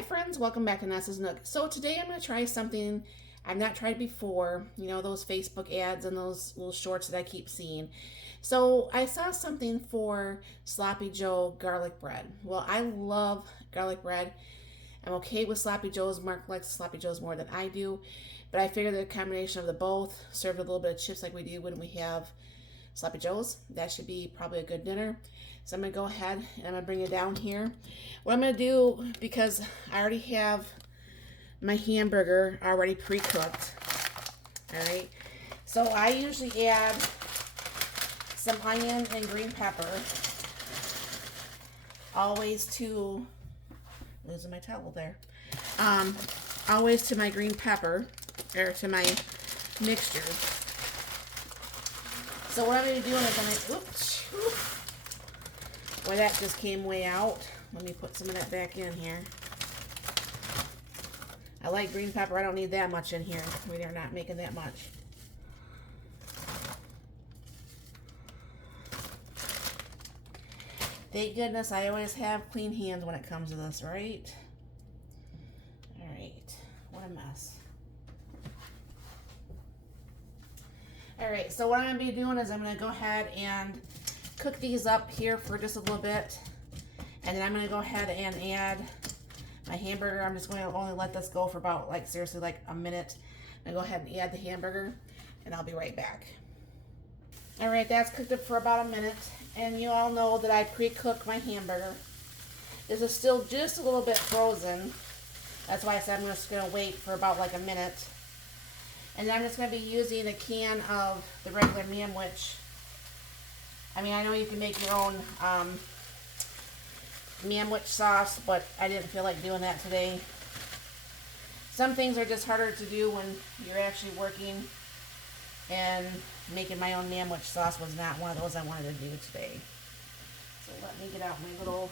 Hi friends, welcome back to Nessa's Nook. So today I'm going to try something I've not tried before. You know, those Facebook ads and those little shorts that I keep seeing. So I saw something for Sloppy Joe garlic bread. Well, I love garlic bread. I'm okay with Sloppy Joe's. Mark likes Sloppy Joe's more than I do. But I figured the combination of the both, served with a little bit of chips like we do when we have Sloppy Joe's, that should be probably a good dinner. So I'm going to go ahead and I'm going to bring it down here. What I'm going to do, because I already have my hamburger already pre-cooked, all right, so I usually add some onion and green pepper, always to, losing my towel there, always to my green pepper, or to my mixture. So what I'm going to be doing is I'm going to, oops, boy, that just came way out. Let me put some of that back in here. I like green pepper. I don't need that much in here. We are not making that much. Thank goodness I always have clean hands when it comes to this, right? All right, what a mess. All right, so what I'm gonna be doing is I'm gonna go ahead and cook these up here for just a little bit. And then I'm gonna go ahead and add my hamburger. I'm just going to only let this go for about, like, seriously, like a minute. I'm gonna go ahead and add the hamburger and I'll be right back. All right, that's cooked up for about a minute. And you all know that I pre-cooked my hamburger. This is still just a little bit frozen. That's why I said I'm just gonna wait for about like a minute. And then I'm just going to be using a can of the regular manwich. I mean, I know you can make your own manwich sauce, but I didn't feel like doing that today. Some things are just harder to do when you're actually working, and making my own manwich sauce was not one of those I wanted to do today. So let me get out my little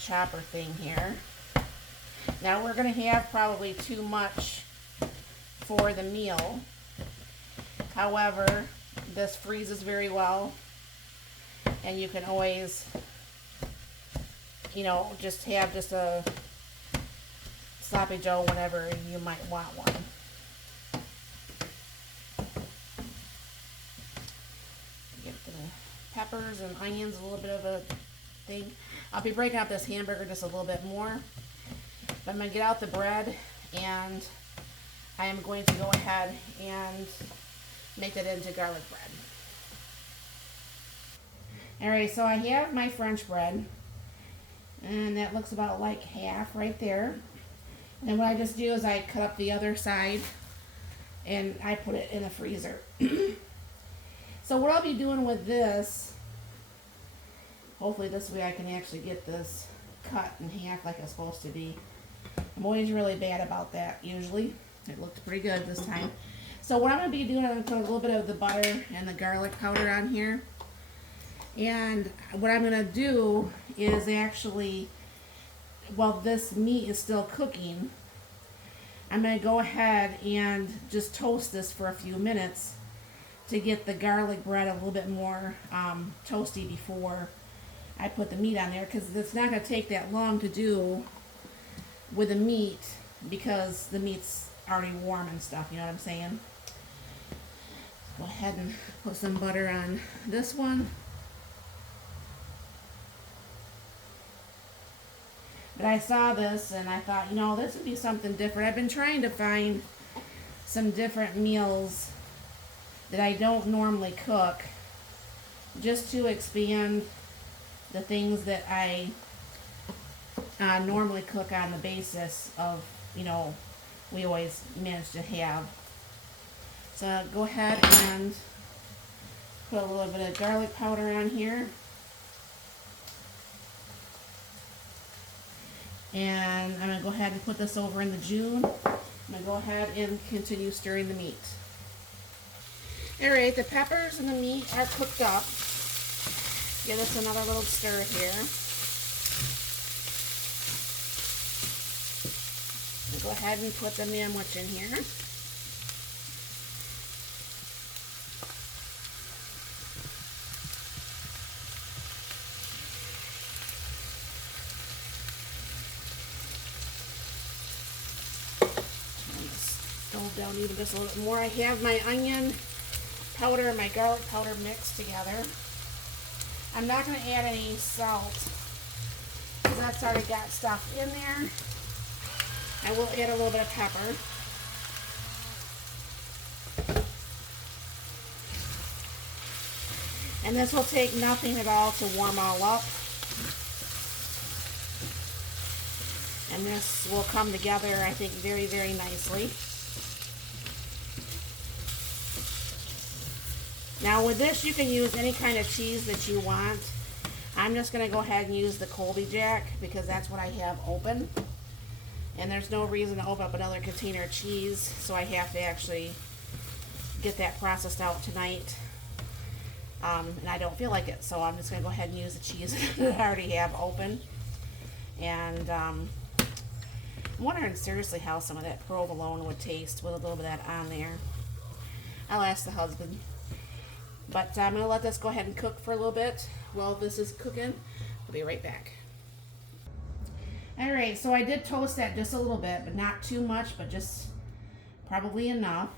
chopper thing here. Now we're going to have probably too much for the meal. However, this freezes very well, and you can always, you know, just have just a Sloppy Joe whenever you might want one. Get the peppers and onions, a little bit of a thing. I'll be breaking up this hamburger just a little bit more. But I'm going to get out the bread, and I am going to go ahead and make that into garlic bread. Alright, so I have my French bread, and that looks about like half right there. And what I just do is I cut up the other side and I put it in the freezer. So what I'll be doing with this, hopefully this way I can actually get this cut in half like it's supposed to be. I'm always really bad about that usually. It looked pretty good this time. So what I'm going to be doing, I'm going to put a little bit of the butter and the garlic powder on here. And what I'm going to do is actually, while this meat is still cooking, I'm going to go ahead and just toast this for a few minutes to get the garlic bread a little bit more toasty before I put the meat on there, because it's not going to take that long to do with the meat because the meat's already warm and stuff, you know what I'm saying? Go ahead and put some butter on this one. But I saw this and I thought, you know, this would be something different. I've been trying to find some different meals that I don't normally cook, just to expand the things that I normally cook on the basis of, you know, we always manage to have. So go ahead and put a little bit of garlic powder on here. And I'm going to go ahead and put this over in the June. I'm going to go ahead and continue stirring the meat. Alright, the peppers and the meat are cooked up. Give this another little stir here. Go ahead and put the manwich in here. down even just a little bit more. I have my onion powder and my garlic powder mixed together. I'm not going to add any salt because that's already got stuff in there. I will add a little bit of pepper. And this will take nothing at all to warm all up. And this will come together, I think, very, very nicely. Now with this, you can use any kind of cheese that you want. I'm just going to go ahead and use the Colby Jack because that's what I have open. And there's no reason to open up another container of cheese, so I have to actually get that processed out tonight. And I don't feel like it, so I'm just going to go ahead and use the cheese that I already have open. And I'm wondering seriously how some of that provolone would taste with a little bit of that on there. I'll ask the husband. But I'm going to let this go ahead and cook for a little bit. While this is cooking, I'll be right back. Alright, so I did toast that just a little bit, but not too much, but just probably enough.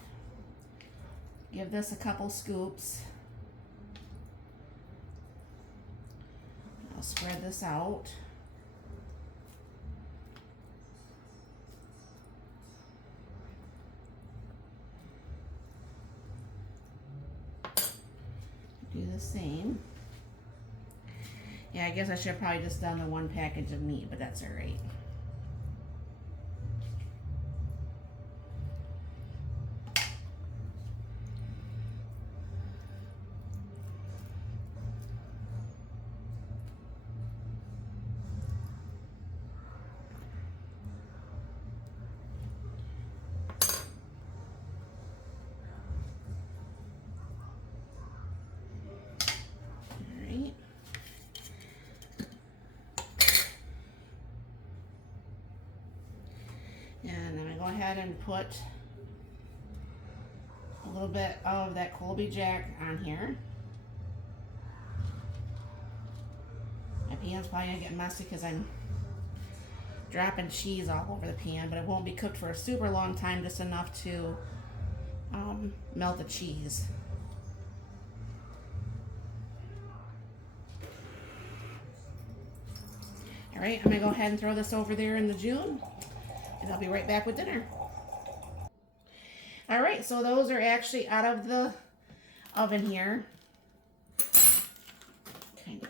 Give this a couple scoops. I'll spread this out. Do the same. Yeah, I guess I should have probably just done the one package of meat, but that's all right. And I'm going to go ahead and put a little bit of that Colby Jack on here. My pan's probably going to get messy because I'm dropping cheese all over the pan, but it won't be cooked for a super long time, just enough to melt the cheese. Alright, I'm going to go ahead and throw this over there in the June. And I'll be right back with dinner. Alright, so those are actually out of the oven here. Because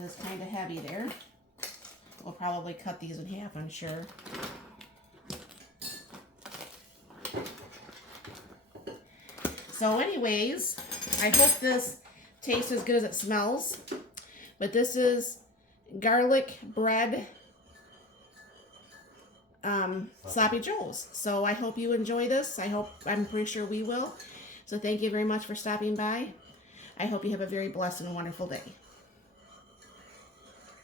it's kind of heavy there. We'll probably cut these in half, I'm sure. So anyways, I hope this tastes as good as it smells. But this is garlic bread sloppy joes. So I hope you enjoy this. I'm pretty sure we will. So thank you very much for stopping by. I hope you have a very blessed and wonderful day.